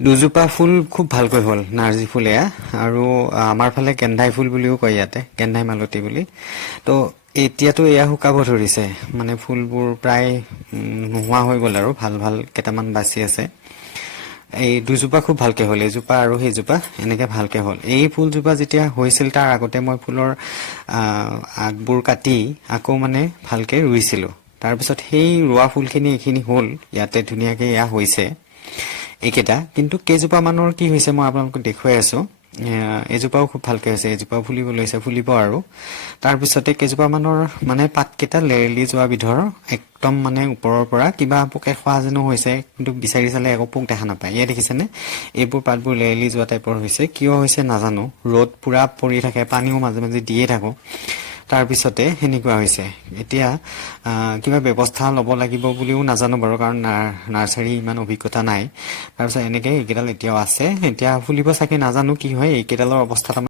দুজোপা ফুল খুব ভালকৈ হ'ল, নাৰ্জী ফুল এয়া। আৰু আমাৰ ফালে কেন্ধাই ফুল বুলিও কয়, ইয়াতে কেন্ধাই মালতী বুলি। তো এতিয়াতো এয়া শুকাব ধৰিছে, মানে ফুলবোৰ প্ৰায় নোহোৱা হৈ গ'ল আৰু ভাল ভাল কেইটামান বাচি আছে। এই দুজোপা খুব ভালকে হ'ল, এইজোপা আৰু সেইজোপা এনেকে ভালকে হ'ল। এই ফুলজোপা যেতিয়া হৈছিল তাৰ আগতে মই ফুলৰ আগবোৰ কাটি আকৌ মানে ভালকে ৰুইছিলোঁ। তাৰপিছত সেই ৰোৱা ফুলখিনি এইখিনি হ'ল, ইয়াতে ধুনীয়াকে এয়া হৈছে এইকেইটা। কিন্তু কেইজোপা মানৰ কি হৈছে মই আপোনালোকক দেখুৱাই আছো। এজোপাও খুব ভালকে হৈছে, এজোপাও ফুলিব লৈছে, ফুলিব আৰু। তাৰপিছতে কেইজোপা মানৰ মানে পাতকেইটা লেৰেলি যোৱা বিধৰ, একদম মানে ওপৰৰ পৰা কিবা পোকে খোৱা যেনো হৈছে, কিন্তু বিচাৰি চালে একো পোক দেখা নাপায়। এয়া দেখিছেনে, এইবোৰ পাতবোৰ লেৰেলি যোৱা টাইপৰ হৈছে। কিয় হৈছে নাজানো, ৰ'দ পুৰা পৰি থাকে, পানীও মাজে মাজে দিয়ে থাকো, তাৰপিছতে সেনেকুৱা হৈছে। এতিয়া কিবা ব্যৱস্থা ল'ব লাগিব বুলিও নাজানো বাৰু, কাৰণ নাৰ্চাৰী ইমান অভিজ্ঞতা নাই। তাৰপিছত এনেকে এইকেইডাল এতিয়াও আছে, এতিয়া ফুলিব চাগে, নাজানো কি হয়। এইকেইডালৰ অৱস্থা